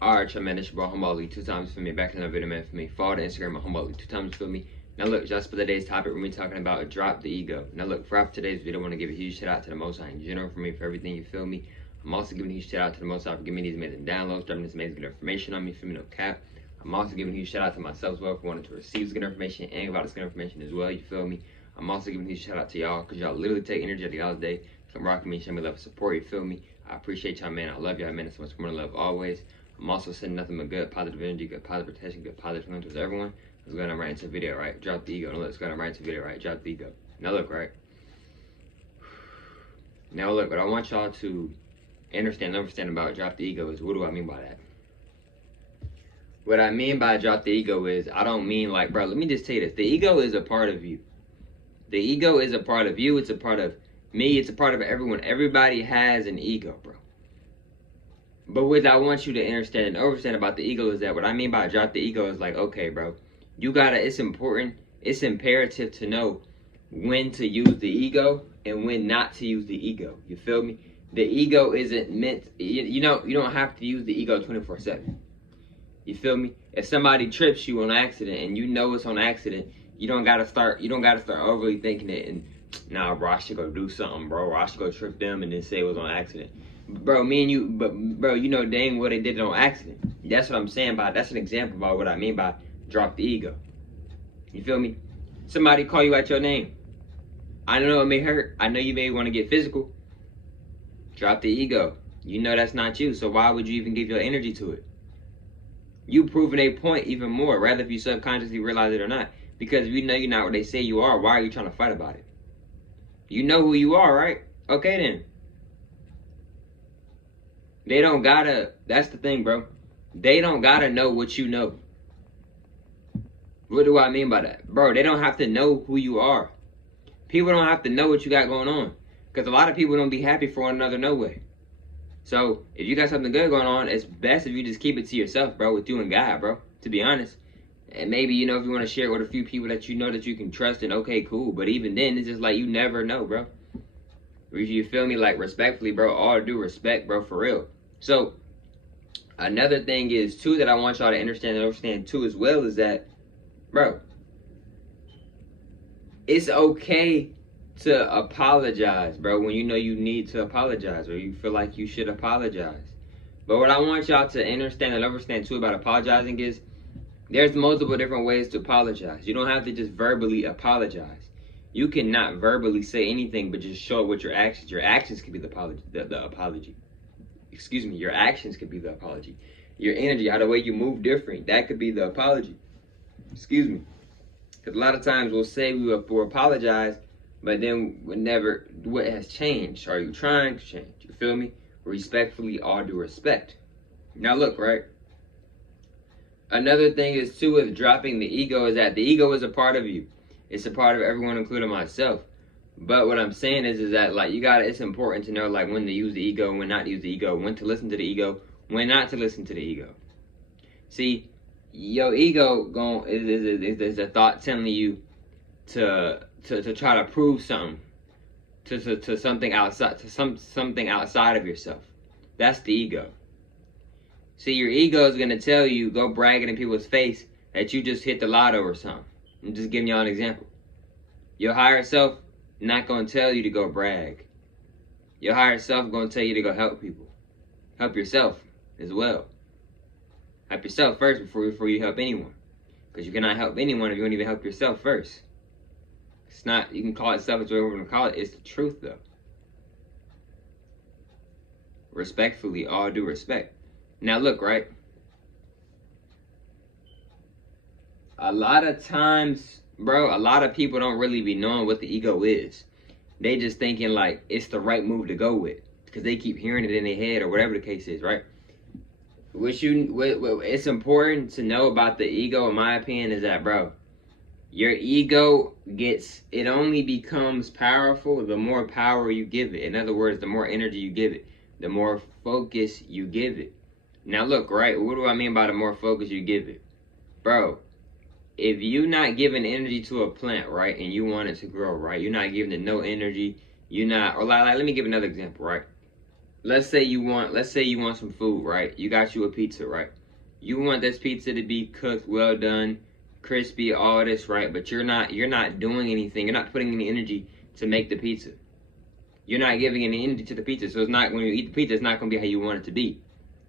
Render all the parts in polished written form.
Alright, y'all, man, it's your boy Humboldt 2 times for me. Back in another video, man, for me. Follow the Instagram at Humboldt 2 times for me. Now, look, just for today's topic, we're going to be talking about drop the ego. Now, look, for after today's video, I want to give a huge shout out to the Most High in general for me, for everything, you feel me. I'm also giving a huge shout out to the Most High for giving me these amazing downloads, dropping this amazing good information on me, feel me, no cap. I'm also giving a huge shout out to myself as well for wanting to receive this good information and give out this good information as well, you feel me. I'm also giving a huge shout out to y'all because y'all literally take energy out of y'all's day. Come rocking me, show me love and support, you feel me. I appreciate y'all, man. I love y'all, man. It's so much more love always. I'm also sending nothing but good, positive energy, good positive protection, good positive feeling towards everyone. Let's go right into the video, right? Drop the ego. No, let's go right into the video, right? Drop the ego. Now look, right? Now look, what I want y'all to understand about drop the ego is, what do I mean by that? What I mean by drop the ego is, I don't mean like, bro, let me just tell you this. The ego is a part of you. The ego is a part of you. It's a part of me. It's a part of everyone. Everybody has an ego, bro. But what I want you to understand and understand about the ego is that what I mean by drop the ego is like, okay, bro, you gotta, it's important, it's imperative to know when to use the ego and when not to use the ego. You feel me? The ego isn't meant, you know, you don't have to use the ego 24/7. You feel me? If somebody trips you on accident and you know it's on accident, you don't gotta start overly thinking it and, nah, bro, I should go do something, bro, or I should go trip them and then say it was on accident. Bro, me and you, but bro, you know dang well they did it on accident. That's what I'm saying by, that's an example about what I mean by drop the ego. You feel me? Somebody call you out your name. I know it may hurt. I know you may want to get physical. Drop the ego. You know that's not you, so why would you even give your energy to it? You proving a point even more, rather if you subconsciously realize it or not. Because if you know you're not what they say you are, why are you trying to fight about it? You know who you are, right? Okay then. They don't gotta, that's the thing, bro. They don't gotta know what you know. What do I mean by that? Bro, they don't have to know who you are. People don't have to know what you got going on. Because a lot of people don't be happy for one another no way. So, if you got something good going on, it's best if you just keep it to yourself, bro, with you and God, bro, to be honest. And maybe, you know, if you want to share it with a few people that you know that you can trust, and okay, cool. But even then, it's just like you never know, bro. You feel me? Like, respectfully, bro, all due respect, bro, for real. So, another thing is, too, that I want y'all to understand, too, as well, is that, bro, it's okay to apologize, bro, when you know you need to apologize or you feel like you should apologize. But what I want y'all to understand, too, about apologizing is there's multiple different ways to apologize. You don't have to just verbally apologize. You cannot verbally say anything but just show it with your actions. Your actions could be the apology. Excuse me, your actions could be the apology. Your energy, how the way you move different, that could be the apology. Excuse me. Because a lot of times we'll say we will apologize, but then we never, what has changed? Are you trying to change? You feel me? Respectfully, all due respect. Now look, right? Another thing is too with dropping the ego is that the ego is a part of you. It's a part of everyone, including myself. But what I'm saying is that, like, you gotta, it's important to know, like, when to use the ego, when not to use the ego, when to listen to the ego, when not to listen to the ego. See, your ego is a thought telling you to try to prove something, to something outside, to something outside of yourself. That's the ego. See, your ego is gonna tell you, go bragging in people's face that you just hit the lotto or something. I'm just giving y'all an example. Your higher self not gonna tell you to go brag. Your higher self gonna tell you to go help people. Help yourself as well. Help yourself first before you help anyone. Because you cannot help anyone if you don't even help yourself first. It's not, you can call it selfish, whatever you want to call it. It's the truth, though. Respectfully, all due respect. Now look, right? A lot of times, bro, a lot of people don't really be knowing what the ego is. They just thinking like it's the right move to go with because they keep hearing it in their head or whatever the case is, right? It's important to know about the ego, in my opinion, is that, bro, your ego it only becomes powerful the more power you give it. In other words, the more energy you give it, the more focus you give it. Now look, right, what do I mean by the more focus you give it? Bro, if you're not giving energy to a plant, right, and you want it to grow, right, you're not giving it no energy, you're not, or like let me give another example, right? let's say you want some food, right? You got you a pizza, right? You want this pizza to be cooked, well done, crispy, all this, right? But you're not doing anything. You're not putting any energy to make the pizza. You're not giving any energy to the pizza, so it's not, when you eat the pizza, it's not gonna be how you want it to be.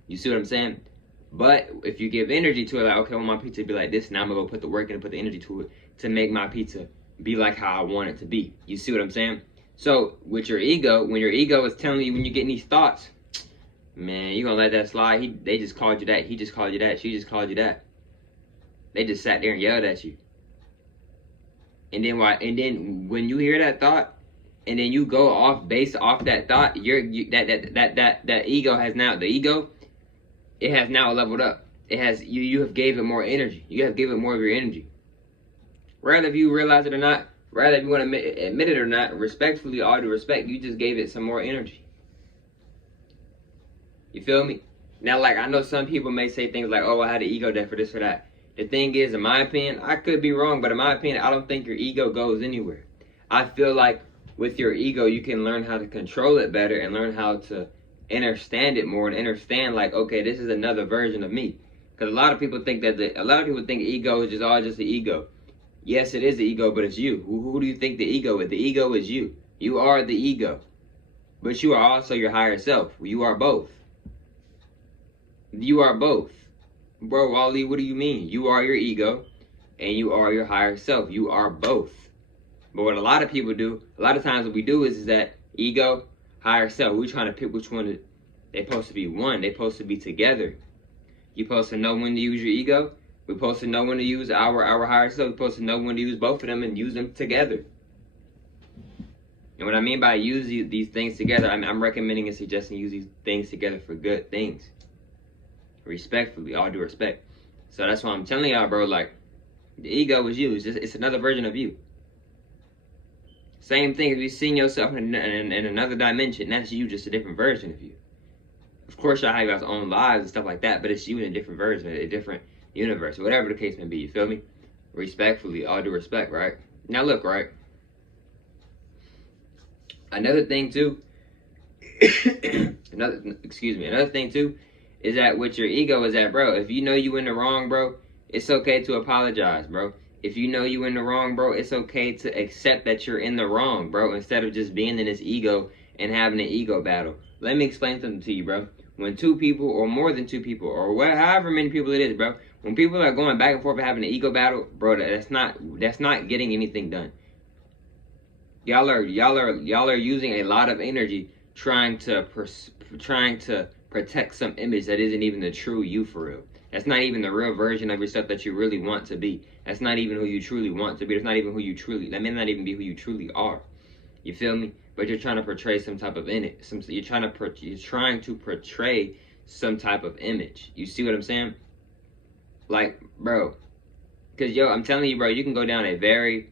You see what I'm saying? But if you give energy to it, like, okay, I want my pizza to be like this, now I'm gonna go put the work in and put the energy to it to make my pizza be like how I want it to be. You see what I'm saying? So with your ego, when your ego is telling you, when you're getting these thoughts, man, you're gonna let that slide. They just called you that. He just called you that. She just called you that. They just sat there and yelled at you. And then when you hear that thought, and then you go off based off that thought, that ego has now, the ego, it has now leveled up. It has, you have gave it more energy. You have given it more of your energy. Rather if you realize it or not, rather if you want to admit it or not, respectfully, all due respect, you just gave it some more energy. You feel me? Now, like, I know some people may say things like, oh, I had an ego death for this or that. The thing is, in my opinion, I could be wrong, but in my opinion, I don't think your ego goes anywhere. I feel like with your ego, you can learn how to control it better and learn how to understand it more and understand, like, okay, this is another version of me. Because a lot of people think ego is just all just the ego. Yes, it is the ego, but it's you. Who do you think the ego is? The ego is you. You are the ego. But you are also your higher self. You are both. You are both. Bro, Ali, what do you mean? You are your ego and you are your higher self. You are both. But what a lot of people do, a lot of times what we do is that ego, higher self, we're trying to pick which one they're supposed to be one. They're supposed to be together. You're supposed to know when to use your ego. We're supposed to know when to use our higher self. We're supposed to know when to use both of them and use them together. And what I mean by use these things together, I'm recommending and suggesting use these things together for good things. Respectfully, all due respect. So that's why I'm telling y'all, bro, like, the ego is you. It's another version of you. Same thing, if you've seen yourself in another dimension, that's you, just a different version of you. Of course, y'all have y'all's own lives and stuff like that, but it's you in a different version, a different universe, whatever the case may be, you feel me? Respectfully, all due respect, right? Now look, right? Another thing too, another thing too, is that with your ego is that, bro, if you know you in the wrong, bro, it's okay to apologize, bro. If you know you in the wrong, bro, it's okay to accept that you're in the wrong, bro, instead of just being in this ego and having an ego battle. Let me explain something to you, bro. When two people or more than two people or however many people it is, bro, when people are going back and forth and having an ego battle, bro, that's not getting anything done. Y'all are using a lot of energy trying to protect some image that isn't even the true you for real. That's not even the real version of yourself that you really want to be. That's not even who you truly want to be. That's not even who you truly, that may not even be who you truly are. You feel me? But you're trying to portray some type of you're trying to portray some type of image. You see what I'm saying? Like, bro, because yo, I'm telling you, bro, you can go down a very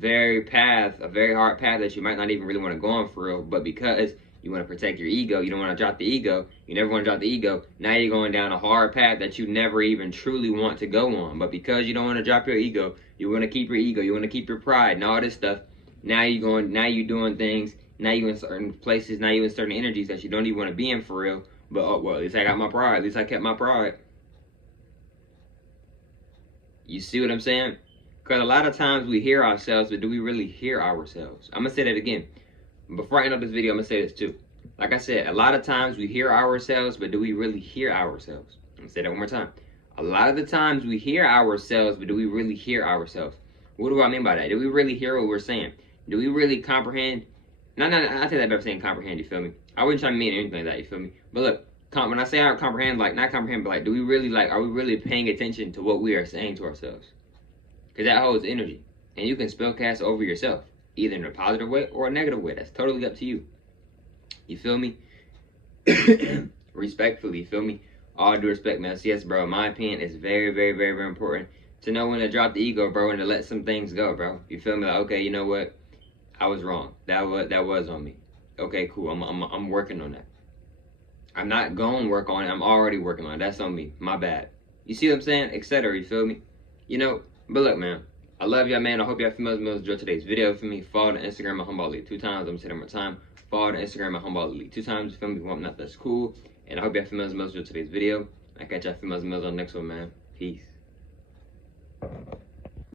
hard path that you might not even really want to go on for real, but because you want to protect your ego, you don't want to drop the ego, you never want to drop the ego, now you're going down a hard path that you never even truly want to go on. But because you don't want to drop your ego, you want to keep your ego, you want to keep your pride and all this stuff, now you're doing things, now you're in certain places, now you're in certain energies that you don't even want to be in for real. But oh, well, at least I got my pride, at least I kept my pride. You see what I'm saying? Because a lot of times we hear ourselves, but do we really hear ourselves? I'm going to say that again. Before I end up this video, I'm going to say this too. Like I said, a lot of times we hear ourselves, but do we really hear ourselves? I'm going to say that one more time. A lot of the times we hear ourselves, but do we really hear ourselves? What do I mean by that? Do we really hear what we're saying? Do we really comprehend? No, I take that back saying comprehend, you feel me? I wouldn't try to mean anything like that, you feel me? But look, when I say I comprehend, like, not comprehend, but like, do we really, like, are we really paying attention to what we are saying to ourselves? Because that holds energy. And you can spellcast over yourself, either in a positive way or a negative way. That's totally up to you. You feel me? Respectfully, you feel me? All due respect, man. So yes, bro, in my opinion, it's very important to know when to drop the ego, bro, and to let some things go, bro. You feel me? Like, okay, you know what? I was wrong. That was on me. Okay, cool. I'm working on that. I'm not going to work on it. I'm already working on it. That's on me. My bad. You see what I'm saying? Etc. You feel me? You know, but look, man. I love y'all, man. I hope y'all familiar with enjoy today's video for me. Follow the Instagram at HumbleAli 2 times. I'm saying it one more time. Follow the Instagram at Humble League 2 times. Feel me? If you want that, that's cool. And I hope y'all females and males enjoyed today's video. I catch y'all females and males on the next one, man. Peace.